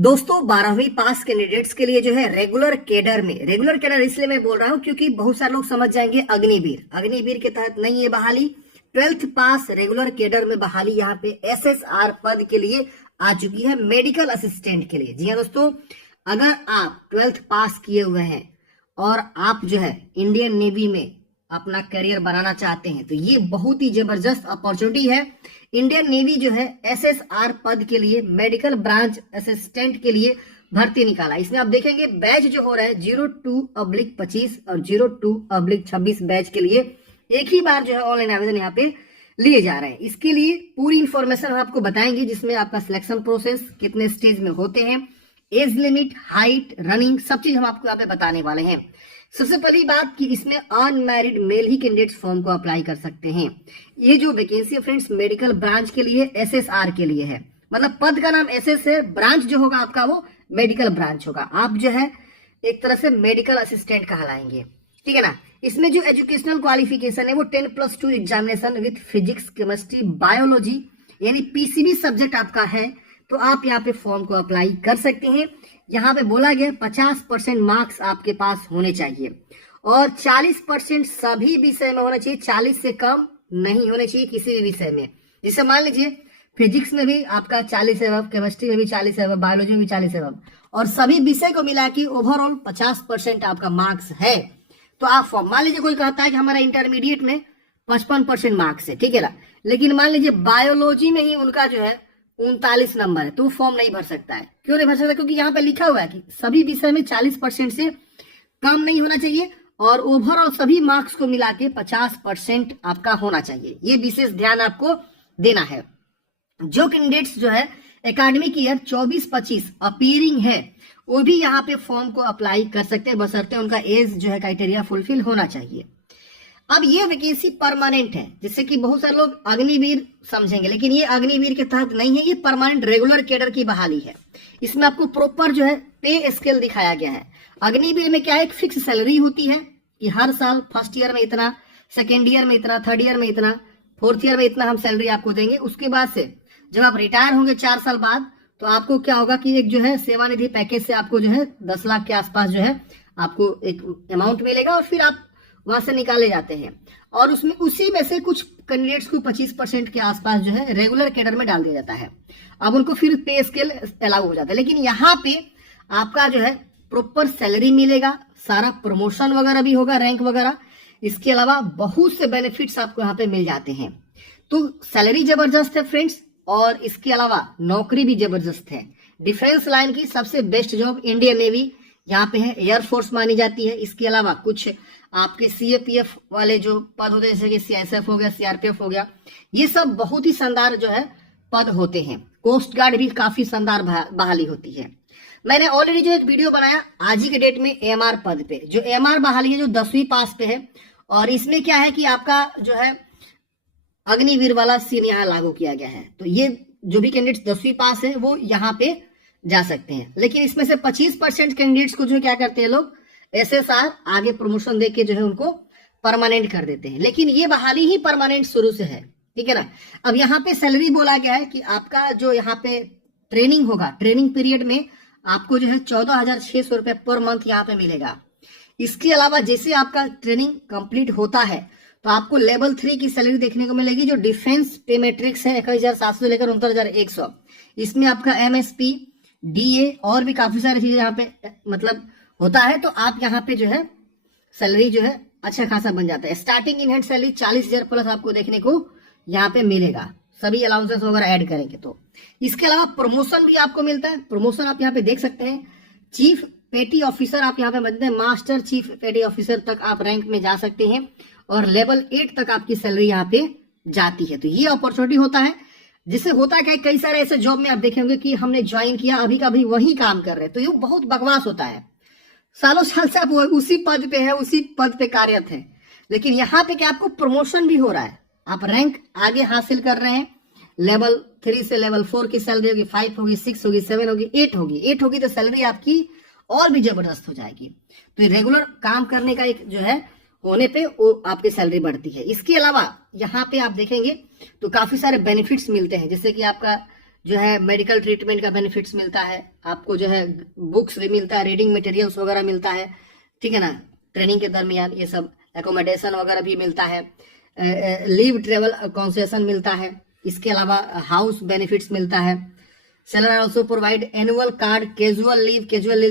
दोस्तों 12वीं पास कैंडिडेट्स के लिए जो है रेगुलर कैडर इसलिए मैं बोल रहा हूं क्योंकि बहुत सारे लोग समझ जाएंगे अग्निवीर के तहत नहीं है बहाली। 12th पास रेगुलर कैडर में बहाली यहाँ पे एसएसआर पद के लिए आ चुकी है, मेडिकल असिस्टेंट के लिए। जी हाँ दोस्तों, अगर आप 12th पास किए हुए हैं और आप जो है इंडियन नेवी में अपना करियर बनाना चाहते हैं तो ये बहुत ही जबरदस्त अपॉर्चुनिटी है। इंडियन नेवी जो है एसएसआर पद के लिए मेडिकल ब्रांच असिस्टेंट के लिए भर्ती निकाला। इसमें आप देखेंगे बैच जो हो रहा है 02/25 और 02/26 बैच के लिए एक ही बार जो है ऑनलाइन आवेदन यहाँ पे लिए जा रहे हैं। इसके लिए पूरी इंफॉर्मेशन हम आपको बताएंगे, जिसमें आपका सिलेक्शन प्रोसेस कितने स्टेज में होते हैं, एज लिमिट, हाइट, रनिंग, सब चीज हम आपको यहाँ पे बताने वाले हैं। सबसे पहली बात कि इसमें अनमैरिड मेल ही कैंडिडेट्स फॉर्म को अप्लाई कर सकते हैं। ये जो वैकेंसी है फ्रेंड्स मेडिकल ब्रांच के लिए एसएसआर के लिए है, मतलब पद का नाम एसएस है, ब्रांच जो होगा आपका वो मेडिकल ब्रांच होगा। आप जो है एक तरह से मेडिकल असिस्टेंट कहलाएंगे, ठीक है ना। इसमें जो एजुकेशनल क्वालिफिकेशन है वो 10+2 examination with physics, chemistry, biology यानी पीसीबी सब्जेक्ट आपका है तो आप यहाँ पे फॉर्म को अप्लाई कर सकते हैं। यहाँ पे बोला गया 50% मार्क्स आपके पास होने चाहिए और 40% सभी विषय में होना चाहिए, 40 से कम नहीं होने चाहिए किसी भी विषय में। जैसे मान लीजिए फिजिक्स में भी आपका 40 है, केमिस्ट्री में भी 40 है, बायोलॉजी में भी 40 है और सभी विषय को मिला के ओवरऑल 50% आपका मार्क्स है तो आप फॉर्म। मान लीजिए कोई कहता है कि हमारा इंटरमीडिएट में 55% मार्क्स है, ठीक है ना, लेकिन मान लीजिए बायोलॉजी में ही उनका जो है 39 नंबर है तो फॉर्म नहीं भर सकता है। क्यों नहीं भर सकता? क्योंकि यहाँ पे लिखा हुआ है कि सभी विषय में 40% से कम नहीं होना चाहिए और ओवरऑल सभी मार्क्स को मिला के 50% आपका होना चाहिए। ये विशेष ध्यान आपको देना है। जो कैंडिडेट्स जो है एकेडमिक ईयर 24-25 अपीयरिंग है वो भी यहाँ पे फॉर्म को अप्लाई कर सकते हैं, बशर्ते उनका एज जो है क्राइटेरिया फुलफिल होना चाहिए। अब ये वैकेंसी परमानेंट है, जिससे कि बहुत सारे लोग अग्निवीर समझेंगे, लेकिन ये अग्निवीर के तहत नहीं है, ये परमानेंट रेगुलर कैडर की बहाली है। इसमें आपको प्रॉपर जो है पे स्केल दिखाया गया है। अग्निवीर में क्या है, एक फिक्स सैलरी होती है कि हर साल फर्स्ट ईयर में इतना, सेकेंड ईयर में इतना, थर्ड ईयर में इतना, फोर्थ ईयर में इतना हम सैलरी आपको देंगे। उसके बाद से जब आप रिटायर होंगे 4 साल बाद तो आपको क्या होगा कि एक जो है सेवानिधि पैकेज से आपको जो है 10 लाख के आसपास जो है आपको एक अमाउंट मिलेगा और फिर आप वहां से निकाले जाते हैं और उसमें उसी में से कुछ कैंडिडेट्स को 25% के आसपास जो है रेगुलर कैडर में डाल दिया जाता है। अब उनको फिर पे स्केल अलाउ हो जाता है, लेकिन यहाँ पे आपका जो है प्रॉपर सैलरी मिलेगा, सारा प्रमोशन वगैरह भी होगा, रैंक वगैरह। इसके अलावा बहुत से बेनिफिट्स आपको यहाँ पे मिल जाते हैं। तो सैलरी जबरदस्त है फ्रेंड्स और इसके अलावा नौकरी भी जबरदस्त है। डिफेंस लाइन की सबसे बेस्ट जॉब इंडियन नेवी यहाँ पे है, एयरफोर्स मानी जाती है। इसके अलावा कुछ आपके सीएपीएफ वाले जो पद होते हैं जैसे कि सीआईएसएफ हो गया, सीआरपीएफ हो गया, ये सब बहुत ही शानदार जो है पद होते हैं। कोस्ट गार्ड भी काफी शानदार बहाली होती है। मैंने ऑलरेडी जो एक वीडियो बनाया आज ही के डेट में एएमआर पद पे, जो एएमआर बहाली है जो 10वीं पास पे है और इसमें क्या है कि आपका जो है अग्निवीर वाला सीन यहाँ लागू किया गया है। तो ये जो भी कैंडिडेट्स 10वीं पास है वो यहाँ पे जा सकते हैं, लेकिन इसमें से 25% कैंडिडेट्स को जो है क्या करते हैं लोग एसएसआर आगे प्रमोशन देके जो है उनको परमानेंट कर देते हैं, लेकिन ये बहाली ही परमानेंट शुरू से है, ठीक है ना। अब यहाँ पे सैलरी बोला गया है कि आपका जो यहाँ पे ट्रेनिंग होगा, ट्रेनिंग पीरियड में आपको जो है 14,600 रुपए पर मंथ यहाँ पे मिलेगा। इसके अलावा जैसे आपका ट्रेनिंग कंप्लीट होता है तो आपको लेवल 3 की सैलरी देखने को मिलेगी, जो डिफेंस पे मैट्रिक्स है 21,700 से लेकर 69,100। इसमें आपका एमएसपी, डीए और भी काफी सारी चीजें यहाँ पे मतलब होता है। तो आप यहाँ पे जो है सैलरी जो है अच्छा खासा बन जाता है। Starting in hand salary 40,000 plus आपको देखने को यहाँ पे मिलेगा, सभी अलाउंसेस वगैरह ऐड करेंगे तो। इसके अलावा प्रमोशन भी आपको मिलता है। प्रमोशन आप यहाँ पे देख सकते हैं, चीफ पेटी ऑफिसर आप यहाँ पे बनते हैं, मास्टर चीफ पेटी ऑफिसर तक आप रैंक में जा सकते हैं और लेवल 8 तक आपकी सैलरी यहाँ पे जाती है। तो ये अपॉर्चुनिटी होता है। जिससे होता क्या है, कई सारे ऐसे जॉब में आप देखे होंगे कि हमने ज्वाइन किया, अभी का अभी वही काम कर रहे हैं, तो ये बहुत बकवास होता है। सालों साल से आप उसी पद पे है, उसी पद पे कार्यरत है, लेकिन यहाँ पे क्या आपको प्रमोशन भी हो रहा है, आप रैंक आगे हासिल कर रहे हैं। लेवल 3 से लेवल 4 की सैलरी होगी, 5 होगी, 6 होगी, 7 होगी, 8 होगी। 8 होगी तो सैलरी आपकी और भी जबरदस्त हो जाएगी। तो रेगुलर काम करने का एक जो है होने पे वो आपकी सैलरी बढ़ती है। इसके अलावा यहाँ पे आप देखेंगे तो काफी सारे बेनिफिट्स मिलते हैं, जैसे कि आपका जो है मेडिकल ट्रीटमेंट का बेनिफिट्स मिलता है, आपको जो है बुक्स भी मिलता है, रीडिंग मटेरियल्स वगैरह मिलता है, ठीक है ना, ट्रेनिंग के दरमियान ये सब एकोमोडेशन वगैरह भी मिलता है, लीव ट्रेवल कंसेशन मिलता है, इसके अलावा हाउस बेनिफिट्स मिलता है। Seller also provide annual card, casual leave,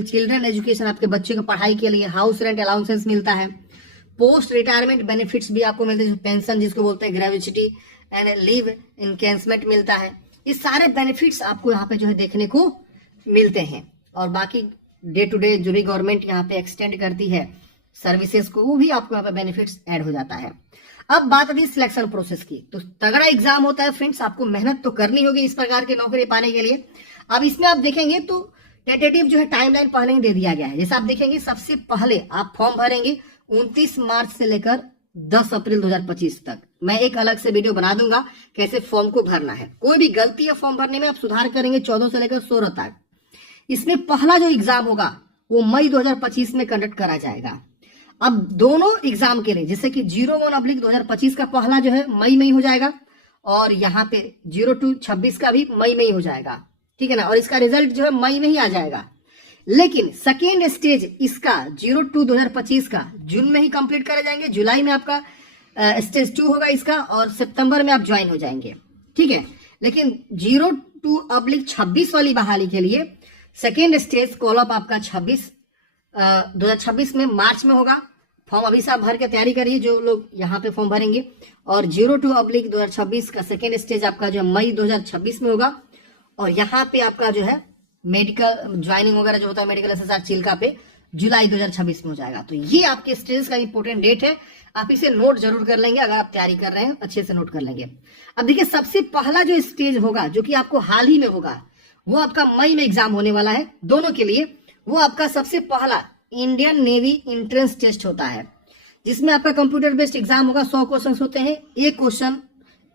children education, आपके बच्चे को पढ़ाई के लिए, हाउस रेंट अलाउंसेस मिलता है, पोस्ट रिटायरमेंट बेनिफिट्स भी आपको मिलते हैं, पेंशन जिसको बोलते हैं, ग्रेविटी एंड लीव इनकेंसमेंट मिलता है। ये सारे बेनिफिट्स आपको यहाँ पे जो है देखने को मिलते हैं। और बाकी डे टू डे जो भी गवर्नमेंट यहाँ पे एक्सटेंड करती है सर्विसेज को, वो भी आपको यहाँ पे बेनिफिट्स ऐड हो जाता है। अब बात आती है सिलेक्शन प्रोसेस की। तो तगड़ा एग्जाम होता है फ्रेंड्स, आपको मेहनत तो करनी होगी इस प्रकार की नौकरी पाने के लिए। अब इसमें आप देखेंगे तो टेंटेटिव जो है टाइमलाइन पहले ही दे दिया गया है। जैसे आप देखेंगे सबसे पहले आप फॉर्म भरेंगे 29 मार्च से लेकर 10 अप्रैल 2025 तक। मैं एक अलग से वीडियो बना दूंगा कैसे फॉर्म को भरना है। कोई भी गलती है फॉर्म भरने में आप सुधार करेंगे 14 से लेकर 16 तक। इसमें पहला जो एग्जाम होगा वो मई 2025 में कंडक्ट करा जाएगा। अब दोनों एग्जाम के लिए जैसे कि 01/2025 का पहला जो है मई में ही हो जाएगा, और यहाँ पे 02/26 का भी मई में ही हो जाएगा, ठीक है ना, और इसका रिजल्ट जो है मई में ही आ जाएगा। लेकिन सेकेंड स्टेज इसका 02/2025 का जून में ही कंप्लीट करे जाएंगे, जुलाई में आपका स्टेज 2 होगा इसका, और सितंबर में आप ज्वाइन हो जाएंगे, ठीक है। लेकिन 02/26 वाली बहाली के लिए सेकेंड स्टेज कॉलअप आपका 2026 में मार्च में होगा। फॉर्म अभी से आप भर के तैयारी करिए जो लोग यहाँ पे फॉर्म भरेंगे। और 02/2026 का सेकेंड स्टेज आपका जो मई 2026 में होगा, और यहाँ पे आपका जो है मेडिकल ज्वाइनिंग वगैरह जो होता है मेडिकल SSR चिल्का पे जुलाई 2026 में हो जाएगा। तो ये आपके स्टेज का इंपोर्टेंट डेट है, आप इसे नोट जरूर कर लेंगे। अगर आप तैयारी कर रहे हैं अच्छे से नोट कर लेंगे। अब देखिए सबसे पहला जो स्टेज होगा जो कि आपको हाल ही में होगा, वो आपका मई में एग्जाम होने वाला है दोनों के लिए। वो आपका सबसे पहला इंडियन नेवी एंट्रेंस टेस्ट होता है, जिसमें आपका कंप्यूटर बेस्ड एग्जाम होगा। 100 क्वेश्चन होते हैं, एक क्वेश्चन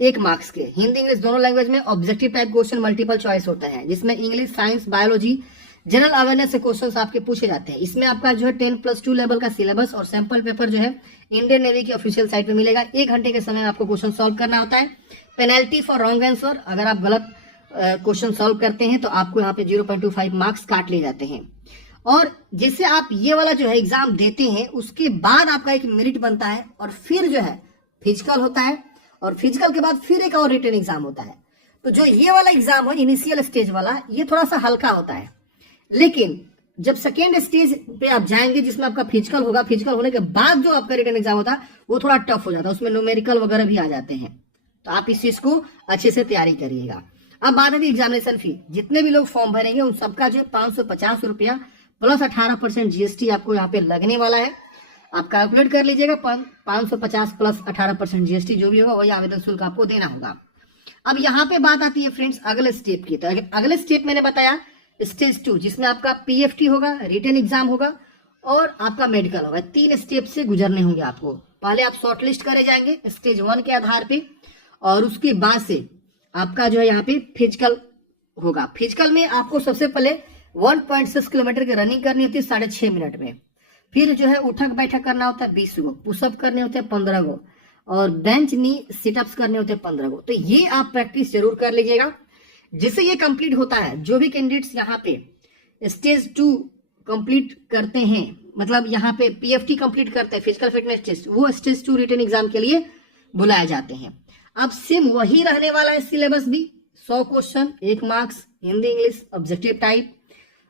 1 मार्क्स के, हिंदी इंग्लिश दोनों लैंग्वेज में। Objective type question multiple choice होते हैं, जिसमें English, science, biology, general awareness से क्वेश्चन आपके पूछे जाते हैं। इसमें आपका जो है 10+2 लेवल का सिलेबस और सैंपल पेपर जो है इंडियन नेवी की ऑफिशियल साइट पे मिलेगा। 1 घंटे के समय में आपको क्वेश्चन सॉल्व करना होता है। पेनल्टी फॉर रॉन्ग आंसर, अगर आप गलत क्वेश्चन सॉल्व करते हैं तो आपको यहाँ पे 0.25 मार्क्स काट लिए जाते हैं। और जैसे आप ये वाला जो है एग्जाम देते हैं उसके बाद आपका एक मेरिट बनता है, और फिर जो है फिजिकल होता है, और फिजिकल के बाद फिर एक और रिटन एग्जाम होता है। तो जो ये वाला एग्जाम है इनिशियल स्टेज वाला, ये थोड़ा सा हल्का होता है। लेकिन जब सेकेंड स्टेज पे आप जाएंगे जिसमें आपका फिजिकल होगा, फिजिकल होने के बाद जो आपका रिटन एग्जाम होता है वो थोड़ा टफ हो जाता है, उसमें न्यूमेरिकल वगैरह भी आ जाते हैं। तो आप इस चीज को अच्छे से तैयारी करिएगा। अब बात है एग्जामिनेशन फी। जितने भी लोग फॉर्म भरेंगे उन सबका जो 550 रुपया प्लस 18% GST आपको यहाँ पे लगने वाला है। आप कैलकुलेट कर लीजिएगा, 550 प्लस 18% GST जो भी होगा वही आवेदन शुल्क आपको देना होगा। अब यहाँ पे बात आती है फ्रेंड्स अगले स्टेप की। तो अगले स्टेप मैंने बताया स्टेज 2, जिसमें आपका PFT होगा, रिटन एग्जाम होगा और आपका मेडिकल होगा। 3 स्टेप से गुजरने होंगे आपको। पहले आप शॉर्टलिस्ट करे जाएंगे स्टेज 1 के आधार पे, और उसके बाद से आपका जो है यहाँ पे फिजिकल होगा। फिजिकल में आपको सबसे पहले 1.6 किलोमीटर की रनिंग करनी होती है 6.5 मिनट में। फिर जो है उठक बैठक करना होता है 20 गो, पुशअप करने होते हैं 15 गो, और बेंच नी सिटअप्स करने होते हैं 15 गो। तो ये आप प्रैक्टिस जरूर कर लीजिएगा। जिससे ये कंप्लीट होता है, जो भी कैंडिडेट्स यहाँ पे स्टेज 2 कंप्लीट करते हैं, मतलब यहाँ पे PFT कंप्लीट करते हैं फिजिकल फिटनेस टेस्ट, वो स्टेज 2 रिटन एग्जाम के लिए बुलाए जाते हैं। अब सेम वही रहने वाला है सिलेबस भी। 100 question, 1 marks, Hindi English objective type,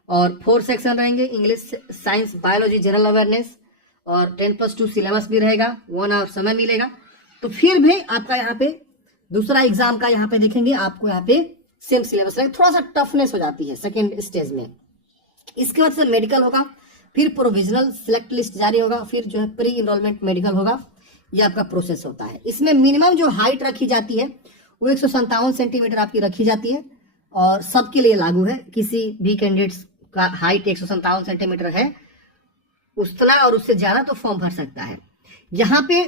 और 4 सेक्शन रहेंगे, English, science, biology, general awareness, और 10+2 सिलेबस भी रहेगा। 1 आवर समय मिलेगा। तो फिर भी आपका यहाँ पे दूसरा एग्जाम का यहाँ पे देखेंगे आपको यहाँ पे सेम सिलेबस रहेगा, थोड़ा सा टफनेस हो जाती है सेकेंड स्टेज में। इसके बाद से मेडिकल होगा, फिर प्रोविजनल सिलेक्ट लिस्ट जारी होगा, फिर जो है प्री इनरोलमेंट मेडिकल होगा। ये आपका प्रोसेस होता है। इसमें मिनिमम जो हाइट रखी जाती है वो 157 सेंटीमीटर आपकी रखी जाती है, और सबके लिए लागू है। किसी भी कैंडिडेट्स का हाइट 157 सेंटीमीटर है उतना और उससे ज्यादा तो फॉर्म भर सकता है। यहाँ पे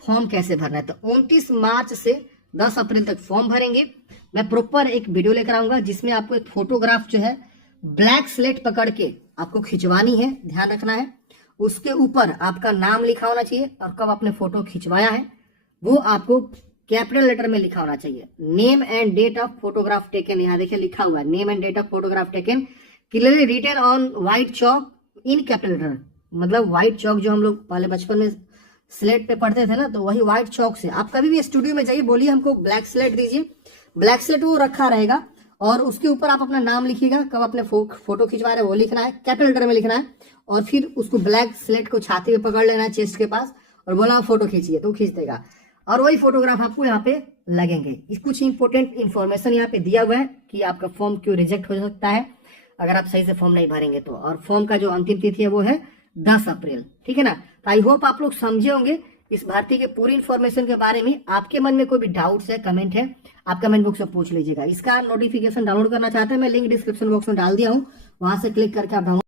फॉर्म कैसे भरना है, तो 29 मार्च से 10 अप्रैल तक फॉर्म भरेंगे। मैं प्रॉपर एक वीडियो लेकर आऊंगा जिसमें आपको एक फोटोग्राफ जो है ब्लैक स्लेट पकड़ के आपको खिंचवानी है, ध्यान रखना है। उसके ऊपर आपका नाम लिखा होना चाहिए और कब आपने फोटो खिंचवाया है वो आपको कैपिटल लेटर में लिखा होना चाहिए। Name and date of photograph taken, यहाँ देखिए लिखा हुआ है name and date of photograph taken clearly written on white chalk in capital letter, मतलब व्हाइट चॉक जो हम लोग पहले बचपन में स्लेट पे पढ़ते थे ना, तो वही व्हाइट चॉक से आप कभी भी स्टूडियो में जाइए, बोलिए हमको ब्लैक स्लेट दीजिए, ब्लैक स्लेट वो रखा रहेगा और उसके ऊपर आप अपना नाम लिखिएगा, कब अपने फोटो खिंचवा रहे हैं वो लिखना है, कैपिटल लेटर में लिखना है, और फिर उसको ब्लैक स्लेट को छाती में पकड़ लेना है चेस्ट के पास और बोला फोटो खींचिए, तो खींच देगा और वही फोटोग्राफ आपको यहाँ पे लगेंगे। कुछ इंपॉर्टेंट इन्फॉर्मेशन यहाँ पे दिया हुआ है कि आपका फॉर्म क्यों रिजेक्ट हो सकता है अगर आप सही से फॉर्म नहीं भरेंगे तो, और फॉर्म का जो अंतिम तिथि है वो है 10 अप्रैल, ठीक है ना। तो आई होप आप लोग समझे होंगे इस भर्ती के पूरी इन्फॉर्मेशन के बारे में। आपके मन में कोई भी डाउट्स है, कमेंट है, आप कमेंट बॉक्स में पूछ लीजिएगा। इसका नोटिफिकेशन डाउनलोड करना चाहते हैं, मैं लिंक डिस्क्रिप्शन बॉक्स में डाल दिया हूँ, वहां से क्लिक करके आप डाउनलोड